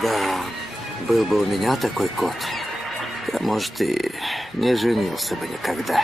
Да, был бы у меня такой кот, я, может, и не женился бы никогда.